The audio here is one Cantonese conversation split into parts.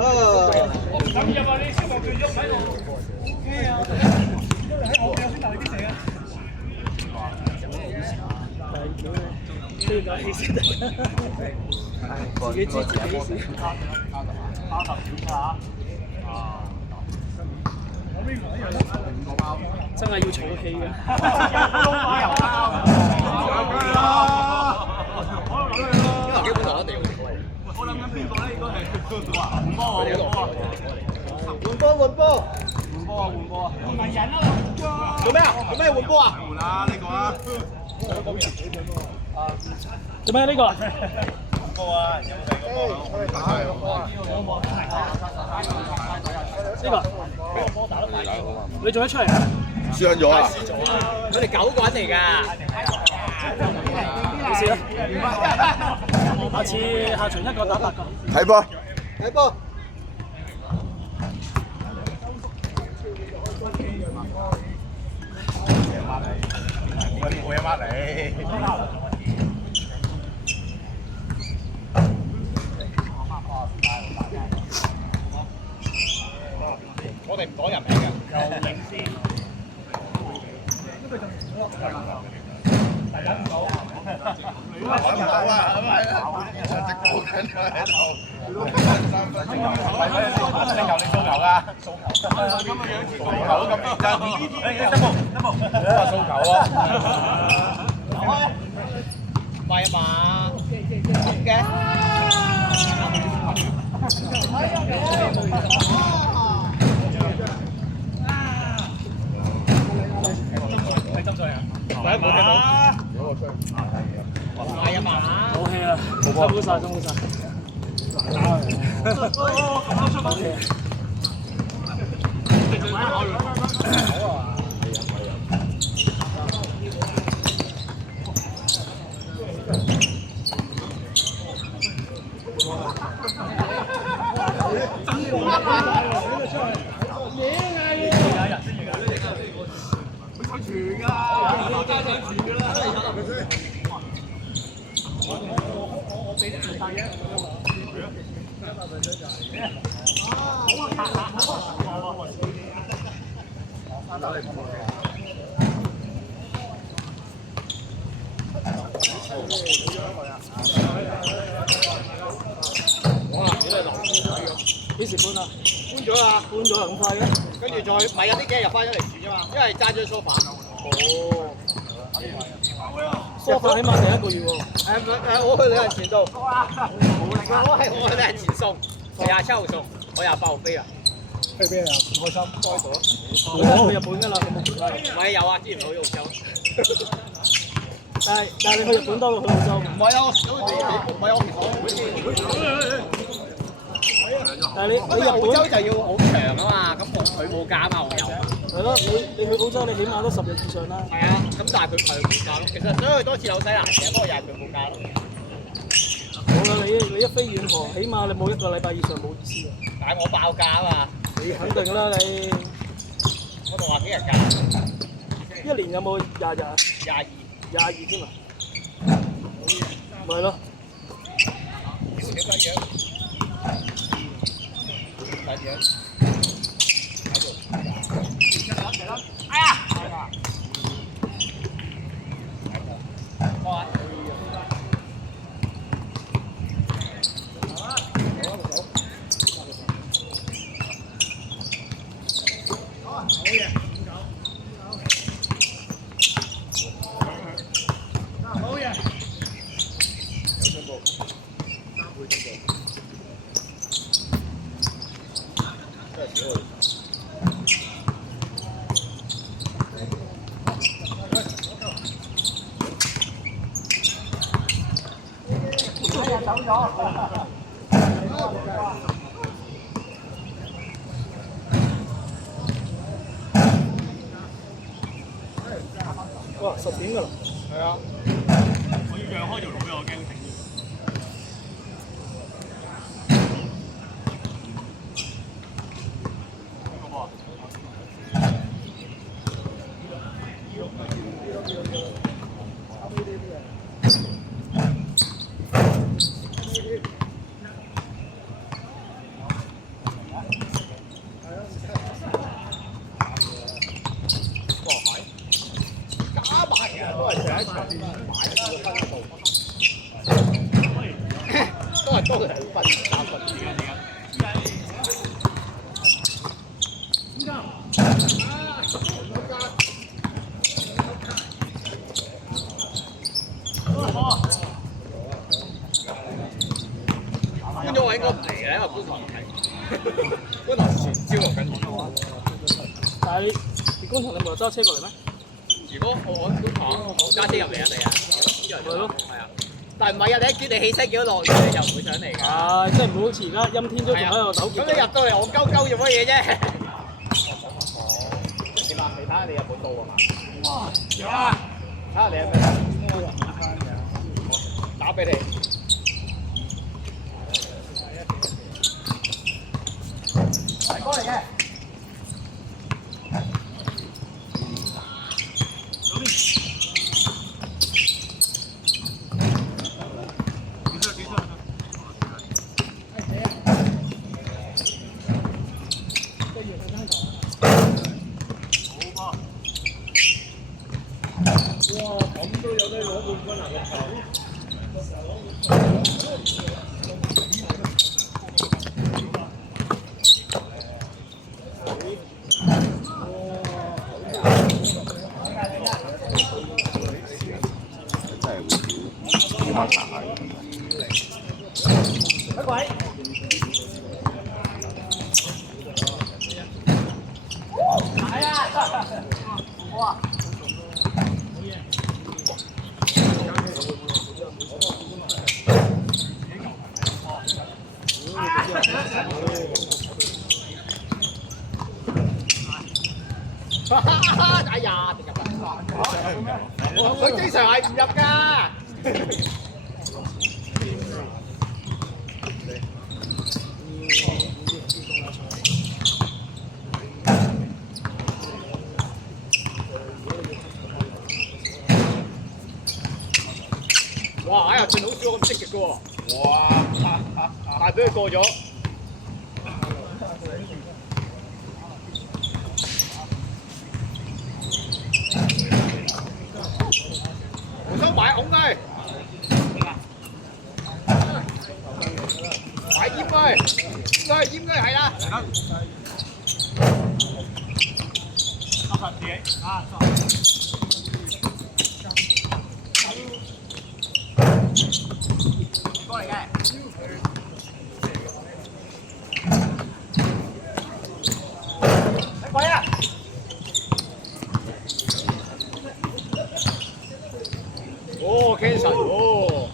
咁入啊！你消防隊喐喺度。咩啊？喺我邊先頭啲蛇啊！呢個意思得。自己知自己事。包頭小㗎啊！真係要儲氣嘅。基本上一定要。我諗緊邊個咧？應該係換波啊！換埋人啊！做咩啊？做咩換波啊？換啊！呢個啊！做咩呢個？換波啊！呢個你做咩出嚟啊？輸緊咗啊！我哋9個人嚟㗎。冇事啦。下場1個打8個。睇波。睇波。我一孖嚟。我哋唔講人名嘅，由領先。大家唔到。揾唔到啊！咁係啦，直播緊喺度。你牛你掃牛㗎，掃牛。咁嘅樣似掃牛咁認真。一步，掃牛啊！快啊嘛！嘅。你執水啊？冇聽到。快啊嘛！冇氣啦，辛苦晒，辛苦晒。幾時搬啊？搬咗啦，咁快嘅？跟住再咪有啲幾日入翻咗嚟住啫嘛，因為揸咗梳化。哦。梳化起碼第1個月喎。我去旅行前度。我去旅行前送，27號送，我28號飛啊。飛邊啊？唔開心，開咗。我去日本㗎啦，你冇去？唔係有啊，之前去澳洲。但係你去日本多過去澳洲。唔係啊，唔係我但係你日本澳洲就要好長啊嘛，咁佢冇假啊嘛，我有。係咯，你去澳洲你起碼都10日以上啦。係啊，咁但係佢冇假咯。其實想去多次紐西蘭嘅，不過又係佢冇假咯。冇啦，你一飛遠航，起碼你冇1個禮拜以上冇意思啊。但係我爆假啊嘛。你肯定啦你。我仲話幾日假？1年有冇20日啊？22添啊。咪係咯。哎呀！哇，10點㗎啦。係啊。我要讓開條路俾我，驚停住。觀塘船招錄緊我。但係你觀塘你冇揸車過嚟咩？如果我觀塘，我揸車入嚟啊，你啊，係咯，係啊。但係唔係啊？你一見你起身見到落雨，你就唔會上嚟㗎。係，即係唔會好似而家陰天都仲喺度糾結。咁你入到嚟戇鳩鳩做乜嘢啫？點啊？你睇下你有冇到啊嘛？有啊！睇下你有冇打俾你。大哥嚟嘅。哎呀，跌入啦！佢經常係唔入㗎。哇！哎呀，轉好少咁積極㗎喎。哇！但係俾佢過咗。我想買孔佢，買閹佢，閹佢係啦。過嚟嘅。鬼啊！哦 ，Kenson， 哦。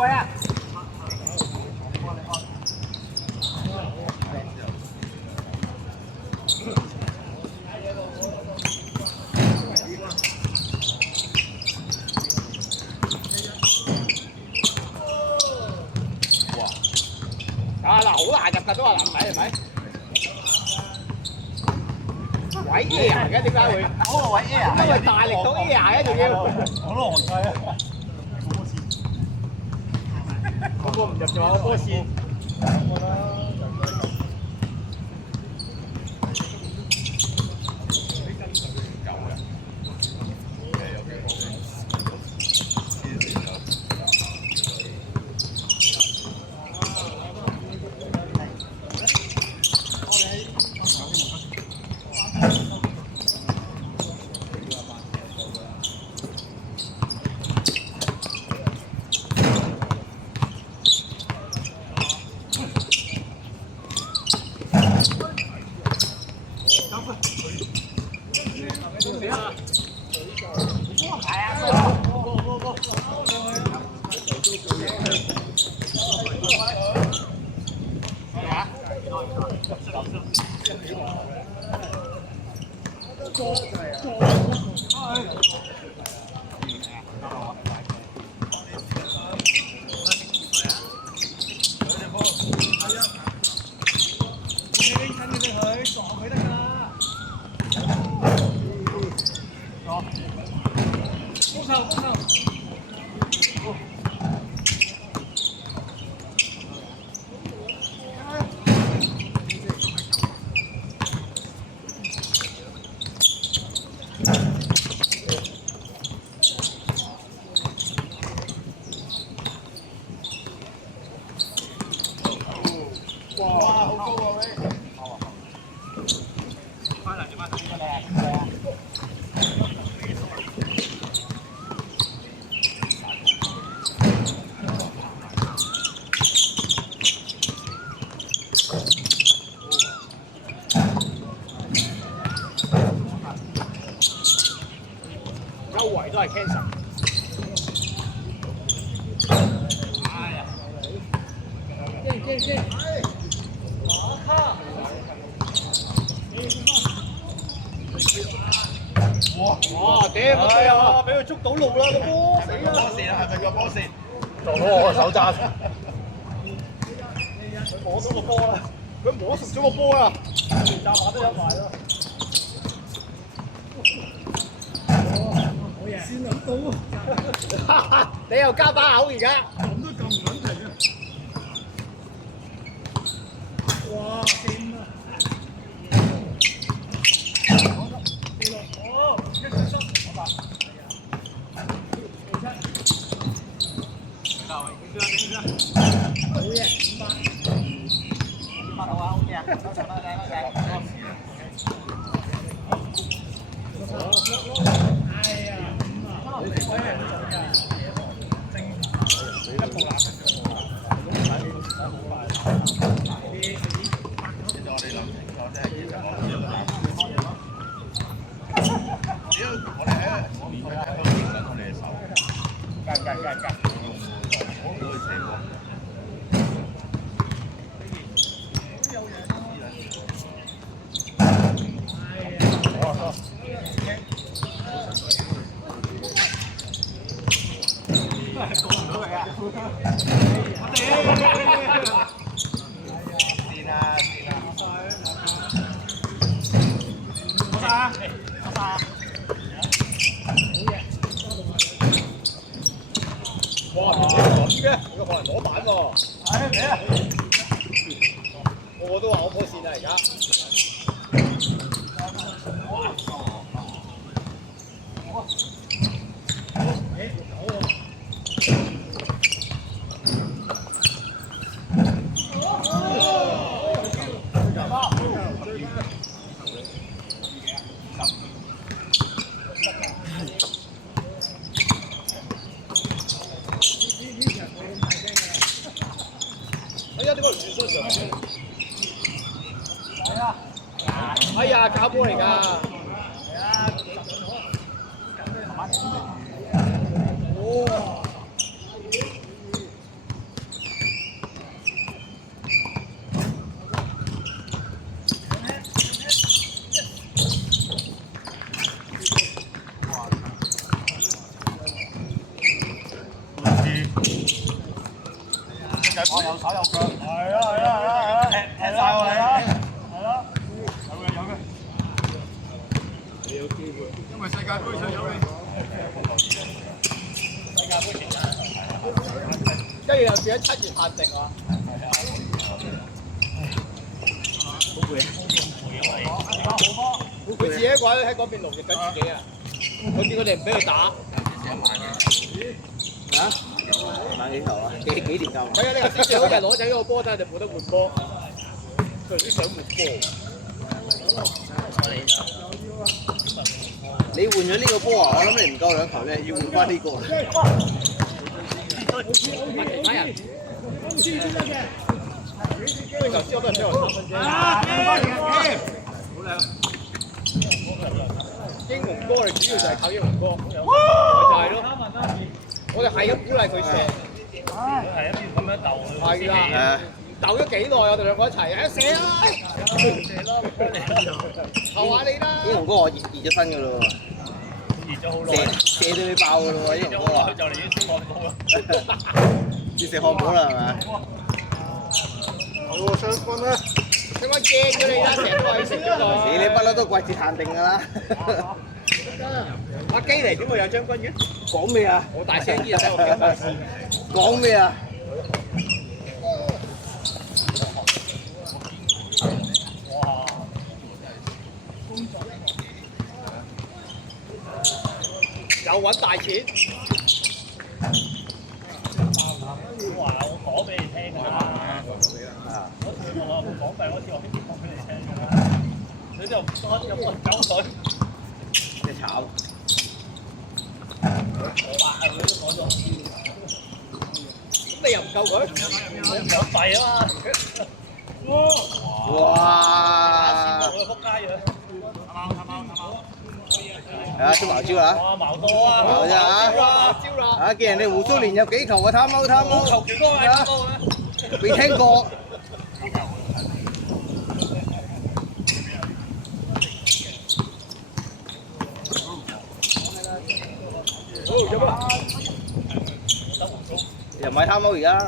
鬼啊！啊嗱，好難入㗎都話難睇係咪？位 air 嘅點解會？嗰個位 air，因為大力到 air 嘅仲要。我都寒曬啊！嗰個唔入就話波線。周圍都係 cancer。哇！屌乜嘢啊！俾佢捉到路啦個波，死啦！波線係咪個波線？撞到我個手踭。佢摸到個波啦，佢摸實咗個波啦，連閘馬都有埋啦。先諗到，你又加把口而家。咁都咁唔穩陣嘅。哇！掂啊！跌落，哦，一隻身，好吧。好嘢，500好啊 ，OK 啊，多謝多謝多謝。哎呀，你鬼係唔做㗎？正一步攬一步攬，唔使好快。其實我哋諗清楚，即係其實只要我哋喺我哋喺度影緊我哋嘅手，間。我都會射過。哇！咁嘅，你個可能攞板喎。係嚟啊！個個都話我波線啦，而家。哎呀，點解唔轉身上？係啊！哎呀，搞波嚟㗎！係啊！哇！有手有腳，係啊，踢曬我哋啦，係咯，有嘅，因為世界盃想有你。跟住又轉咗7月限定啊！好攰啊！佢自己一個喺嗰邊勞役緊自己啊！我見佢哋唔俾佢打。嚇？打幾球啊？幾年球？係啊！你頭先最好就係攞緊嗰個波，但係就冇得換波。佢啲想換波。你換咗呢個波啊？我諗你唔夠2球咧，要換翻呢個。其他人。因為頭先我都係俾我3分啫。好靚！英雄哥，你主要就係靠英雄哥，咪就係咯。我哋係咁鼓勵佢射。係一邊咁樣鬥佢。係啦。鬥咗幾耐？我哋兩個一齊，射啦！射啦！求下你啦！英雄哥，我熱咗身㗎咯喎。熱咗好耐。射到你爆㗎咯喎，英雄哥啊！就嚟要食漢堡啦。要食漢堡啦係咪？我相關啦。相關驚咗你啦，成日都係食咗佢。你不嬲都季節限定㗎啦。阿基嚟點會有將軍嘅？講咩啊？我大聲啲啊！睇我講咩啊？又揾大錢。話我講俾你聽㗎啦。嗰次我冇講費，嗰次我邊講俾你聽㗎啦。你就唔多有冇9水？即係炒。咁你又唔夠佢？我唔有費啊嘛！哇！我仆街樣。係啊，出茅招啊！哇，茅多啊！茅啫啊！啊，見人哋胡蘇連有幾球啊，貪踎！球權高啊！未聽過。又買貪踎而家嚇？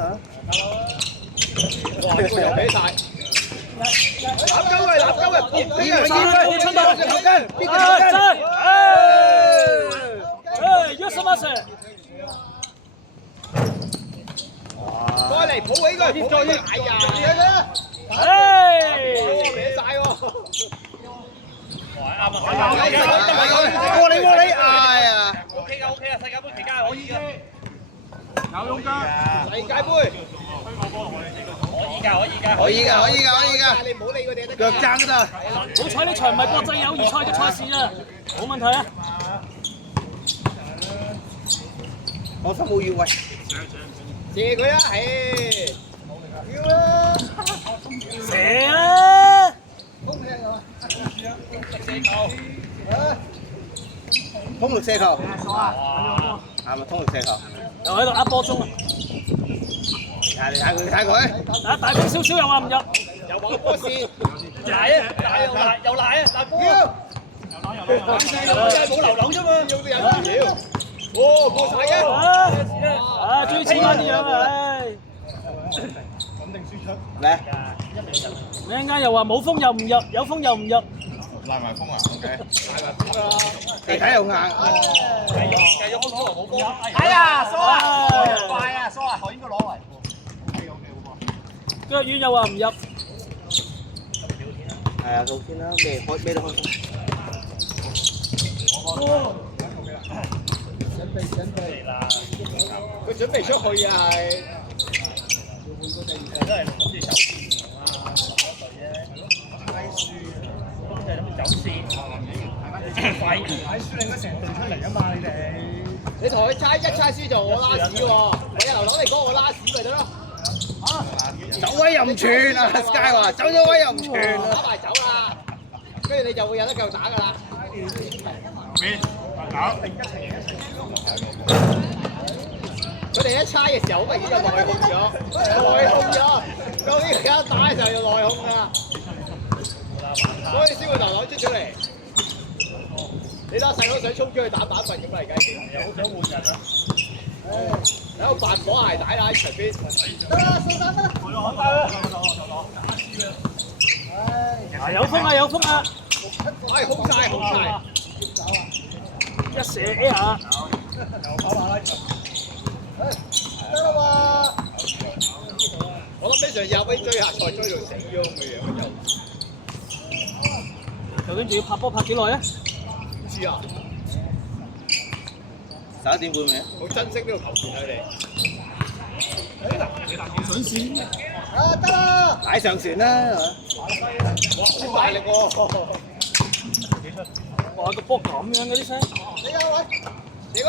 哇！呢個又俾曬。立鳩佢，邊個出到？邊個約什麼事？過嚟抱起佢，抱起佢！哎呀！歪曬喎！啱啊！過你！哎呀 ！OK 啊，世界盃期間可以㗎。有勇㗎！世界盃。可以㗎！你唔好理佢哋，腳踭㗎咋。好彩呢場唔係國際友誼賽嘅賽事啊，冇問題啊。我心冇要喂，射佢啦，係。要啦。射啊！通力射球。啱啊，通力射球。又喺度呃波鐘啊！睇佢。啊，大力少少又話唔入。又話波線。又賴啊！大波。冇流流啫嘛，要啲人料。哦，過曬嘅。啊，終於黐翻啲樣啊！唉。肯定輸出。咩？你陣間又話冇風又唔入，有風又唔入。拉埋風啊 ，OK。拉埋風啊！地體又硬。繼續波冇波。哎呀，疏啊！快啊，疏啊！我應該攞嚟。腳軟又話唔入。係啊，到先啦，咩都開心。準備啦！佢準備出去啊，係。都係諗住走線啊，攞隊啫。猜輸，咁就諗住走線。快！猜輸你應該成隊出嚟啊嘛，你哋。你同佢猜輸就我拉屎喎，你由攞嚟講我拉屎咪得咯。走位又唔傳啊 ！Sky 話走咗位又唔傳啊！打埋走啦，跟住你就會有得繼續打㗎啦。邊？打。佢哋一猜嘅時候，好明顯就內控咗，究竟而家打嘅時候要內控㗎，所以先會流流出嚟。你睇細佬想衝出去打份咁啦，而家已經。又好想換人啦。喺度扮火鞋帶啦喺場邊。有風啊有風啊！係空晒空晒。一射 A 下。我諗起上次阿威追下賽追到死咗咁嘅樣究竟仲要拍波拍幾耐啊？唔知啊， 11點半未啊？好珍惜呢個球權啊上線。得啦，擺上船啦，好大力喎！哇個波咁樣嘅啲聲。你啊喂，你喂，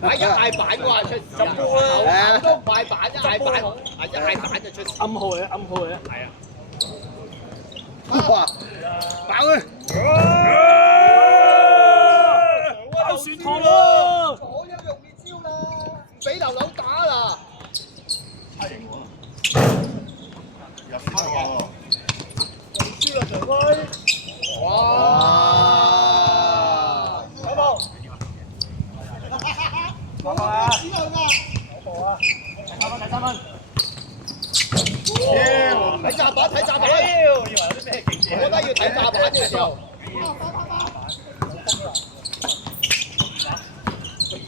擺一嗌板嘅話出事啊！都擺板一嗌板，係一嗌板就出事。暗號嚟啊暗號嚟啊！係啊。哇！爆佢！爆船堂咯！我有用熱招啦，唔俾流流打啦。入先喎！輸啦常威！哇！有冇？有冇啊？第三分。睇炸板，睇炸板。我覺得要睇炸板嘅時候。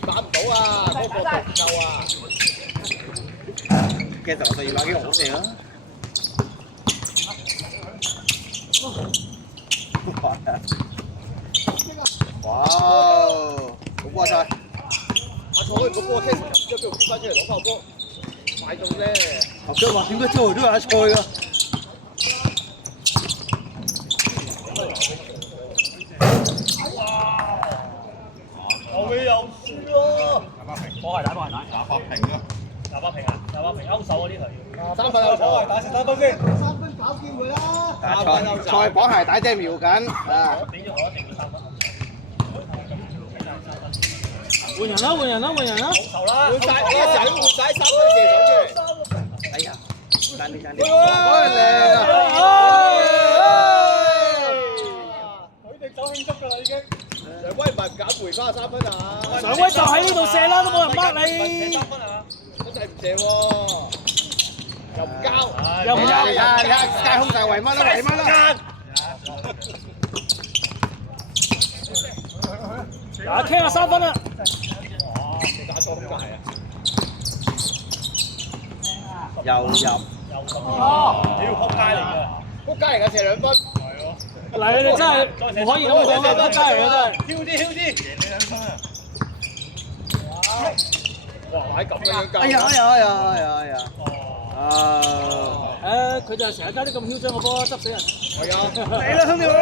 打唔到啊！嗰個唔夠啊！嘅就12碼幾好射啦！哇！好波晒！阿楚佢個波聽唔知邊度捐翻出嚟攞翻個波，快到咧！頭先話點解周圍都有阿菜㗎？後尾又輸咯。波係打波係打。打法平啊！打波平啊！打波平勾手啊呢條。三分有錯，打先3分先。三分搞掂佢啦！打菜綁鞋帶真係瞄緊啊！俾咗我一定要3分。換人啦換人啦換人啦！球啦！換晒呢個時候都換晒三分射手出嚟。哎呀，爭啲爭啲，開靚啊！佢哋走慶祝㗎啦已經。常威唔係唔揀回翻三分啊！常威就喺呢度射啦，都冇人掹你。3分啊！真係唔射喎，又唔交，又唔交你睇街空就係為乜啦？為乜啦？嗱，傾下3分啦。你打錯咁解啊！又入，屌撲街嚟㗎！撲街嚟㗎，射2分。嗱，你哋真係唔可以咁講啦，撲街嚟嘅真係。挑啲！贏你2分啊！哇！喺咁樣交。哎呀！啊！佢就係成日加啲咁囂張嘅波，執死人。係啊！嚟啦，兄弟們！